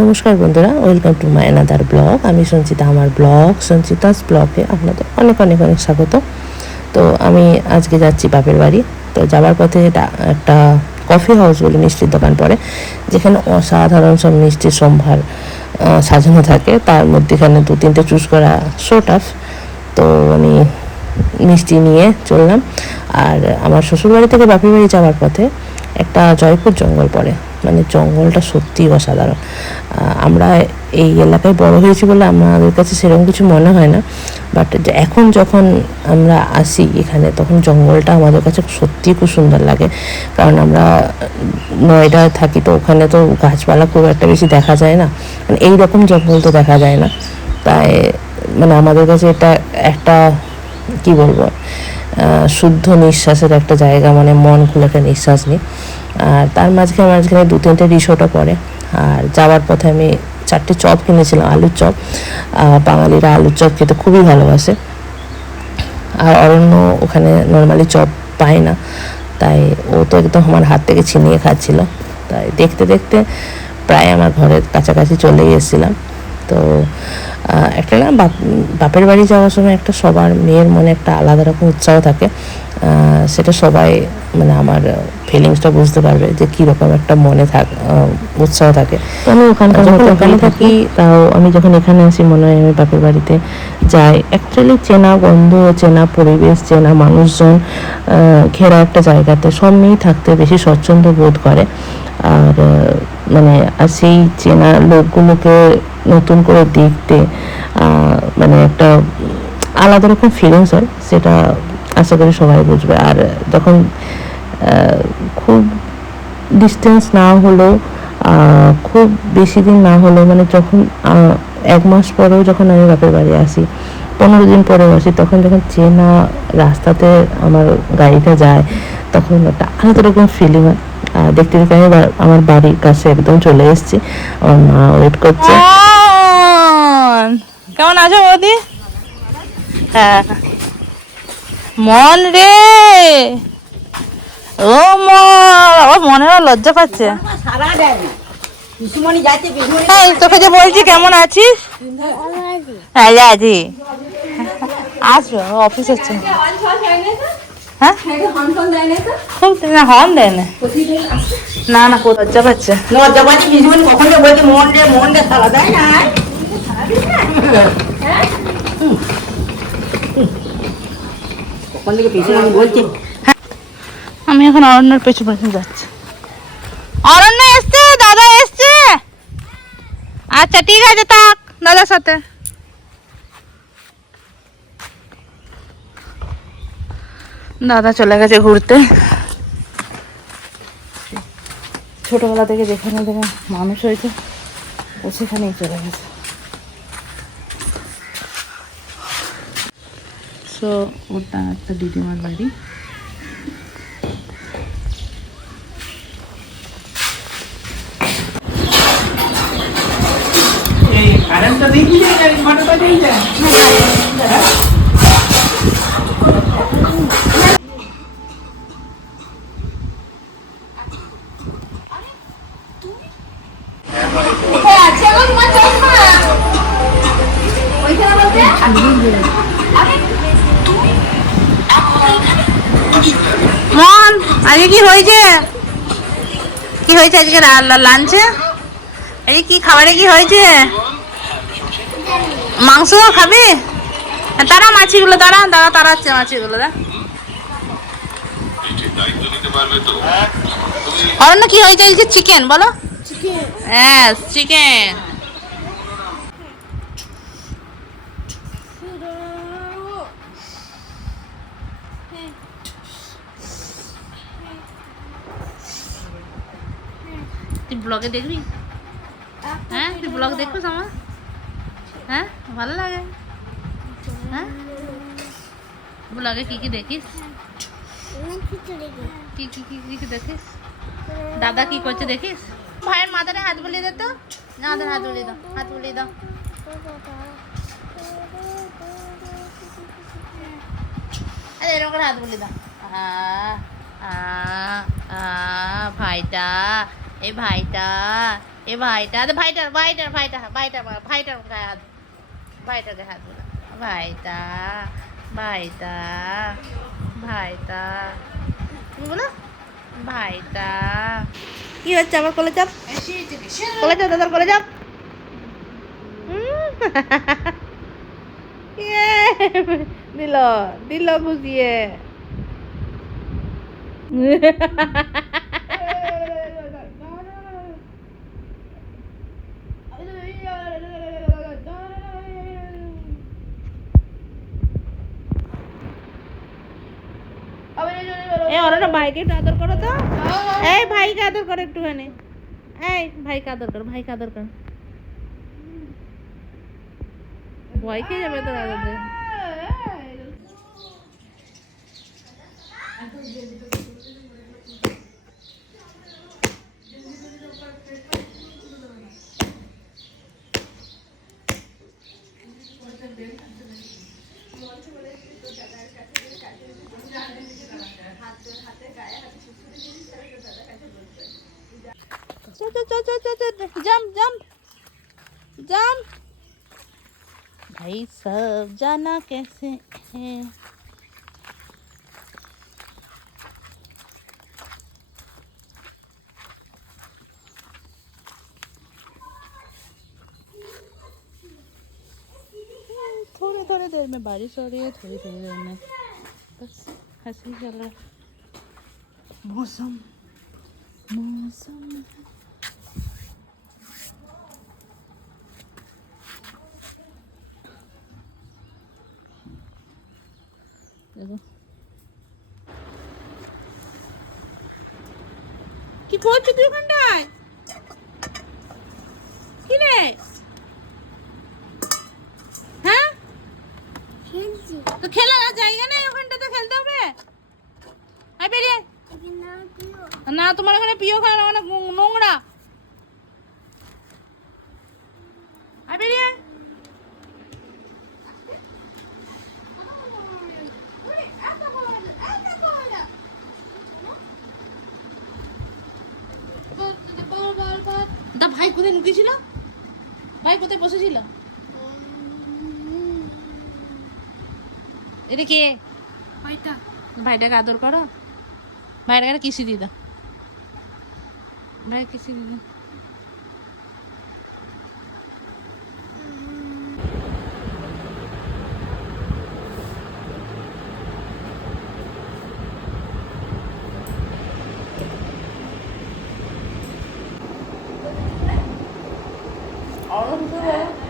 নমস্কার বন্ধুরা, welcome to my another blog. আমি সঞ্চিতা, আমার ব্লগ সঞ্চিতাস ব্লগে আপনাদের অনেক অনেক অনেক স্বাগত। তো আমি আজকে যাচ্ছি বাপের বাড়ি। তো যাওয়ার পথে একটা কফি হাউস বলে মিষ্টির দোকান পড়ে, যেখানে অসাধারণ সব মিষ্টির সম্ভার সাজানো থাকে। তার মধ্যেখানে 2-3টে চুজ করা শো টাফ। তো আমি মিষ্টি নিয়ে চললাম। আর আমার শ্বশুরবাড়ি থেকে বাপের বাড়ি যাওয়ার পথে একটা জয়পুর জঙ্গল পড়ে, মানে জঙ্গলটা সত্যিই অসাধারণ। আমরা এই এলাকায় বড় হয়েছি বলে আমাদের কাছে সেরকম কিছু মনে হয় না, বাট এখন যখন আমরা আসি এখানে তখন জঙ্গলটা আমাদের কাছে সত্যিই খুব সুন্দর লাগে। কারণ আমরা নয়ডায় থাকি, তো ওখানে তো গাছপালা খুব একটা বেশি দেখা যায় না, মানে এইরকম জঙ্গল তো দেখা যায় না। তাই মানে আমাদের কাছে এটা একটা কি বলবো, শুদ্ধ নিঃশ্বাসের একটা জায়গা, মানে মন খুলে একটা নিঃশ্বাস নিই। আর তার মাঝখানে মাঝখানে 2-3টে রিসোর্টও পড়ে। আর যাওয়ার পথে আমি 4টে চপ কিনেছিলাম, আলুর চপ। বাঙালিরা আলুর চপ খেতে খুবই ভালোবাসে। আর অরণ্য ওখানে নর্মালি চপ পায় না, তাই ও তো একদম আমার হাত থেকে ছিনিয়ে খাচ্ছিল। তাই দেখতে দেখতে প্রায় আমার ঘরের কাছাকাছি চলে গিয়েছিলাম। তো একটা না বাপের বাড়ি যাওয়ার সময় একটা সবার মেয়ের মনে একটা আলাদা রকম উৎসাহ থাকে। সেটা সবাই মানে আমার ফিলিংসটা বুঝতে পারবে যে কীরকম একটা মনে উৎসাহ থাকে। তো আমি ওখানে থাকি, তাও আমি যখন এখানে আসি মনে হয় আমি বাপের বাড়িতে যাই। অ্যাকচুয়ালি চেনা গন্ধ, চেনা পরিবেশ, চেনা মানুষজন ঘেরা একটা জায়গাতে সব মেয়েই থাকতে বেশি স্বচ্ছন্দ বোধ করে। আর মানে সেই চেনা লোকগুলোকে নতুন করে দেখতে মানে একটা আলাদা রকম ফিলিংস হয়, সেটা আশা করি সবাই বুঝবে। আর যখন খুব ডিস্টেন্স না হলেও, খুব বেশি দিন না হলেও, মানে যখন 1 মাস পরেও যখন আমি বাপের বাড়ি আসি, 15 দিন পরেও আসি, তখন যখন চেনা রাস্তাতে আমার গাড়িটা যায় তখন একটা আলাদা রকম ফিলিং হয়। দেখতে দেখতে আমি আমার বাড়ির কাছে একদম চলে এসেছি। আমার মা ওয়েট করছে। কেমন আছো বৌদি? হ্যাঁ, মন রে, ও মনে লজ্জা পাচ্ছে। তোকে যে বলছি কেমন আছিস? ভালো আছি। আসবে, অফিস হচ্ছে। হ্যাঁ, হর্ন দেয় না, না না, লজ্জা পাচ্ছে। কখন বলছি মন রে মন রে সারা দেয় না। কখন থেকে পিছনে আমি বলছি। আমি এখন অরণ্যের পেছন পেছন যাচ্ছি। অরণ্য এসছে, দাদা এসছে। আচ্ছা ঠিক আছে, থাক দাদার সাথে। দাদা চলে গেছে ঘুরতে। ছোটবেলা থেকে যেখানে থেকে মানুষ হয়েছে ও সেখানেই চলে গেছে। সো ওটা একটা দিদিমার বাড়ি। মন, আজকে কি হয়েছে? কি হয়েছে আজকে লাঞ্চে? এই কি খাবারে কি হয়েছে? মাংস খাবি? তারা মাছিগুলো, দাঁড়া দাঁড়া, তাড়াচ্ছে মাছিগুলো। অরণ্য কি হয়েছে? এই যে চিকেন বলো। হ্যাঁ, চিকেন। তুই ব্লগে দেখবি? হ্যাঁ, তুই ব্লগ দেখছিস আমার? হ্যাঁ, ভালো লাগে। হ্যাঁ, ব্লগে কি কি দেখিস? কি কি কি কি দেখিস? দাদা কি করছে দেখিস? ভাইয়ের মাথায় হাত বুলিয়ে দে তো। না, হাত বুলিয়ে দাও, হাত বুলিয়ে দাও। আরে এরকম করে হাত বুলিয়ে দাও। ভাইটা, এই ভাইটা এ ভাইটা আরে ভাইটার ভাইটার ভাইটা ভাইটার ভাইটার গায়ে হাত ভাইটার গায়ে হাত বোলা ভাইটা ভাইটা ভাইটা তুমি বলো ভাইটা কি হচ্ছে আমার কোলে চাপ কোলে চাপ দাদার কোলে চাপ দিল দিল বুঝিয়ে এ ওরা ভাইকে একটু আদর করো তো এই ভাইকে আদর করো একটুখানি এই ভাইকে আদর কর ভাইকে আদর কর ভয় খেয়ে যাবে তোর আদর দিয়ে जंप जंप जंप भाई सब जाना कैसे है थोड़ी थोड़ी देर में बारिश हो रही है थोड़ी थोड़ी देर में बस हंसी चल रहा है मौसम मौसम দেখো কি করছো তুই ওখানটায় কি রে হ্যাঁ খেলছি তো খেলার জায়গা নেই ওখানটাতে খেলতে হবে আয় বেরিয়ে না তোমার এখানে প্রিয় খেলা অনেক নোংরা আয় বেরিয়ে তা ভাই কোথায় লুকিয়েছিল ভাই কোথায় বসেছিল এটা কে ভাইটা ভাইটাকে আদর করো ভাইটাকে কিসি দিদা ভাই কিসি দিদা और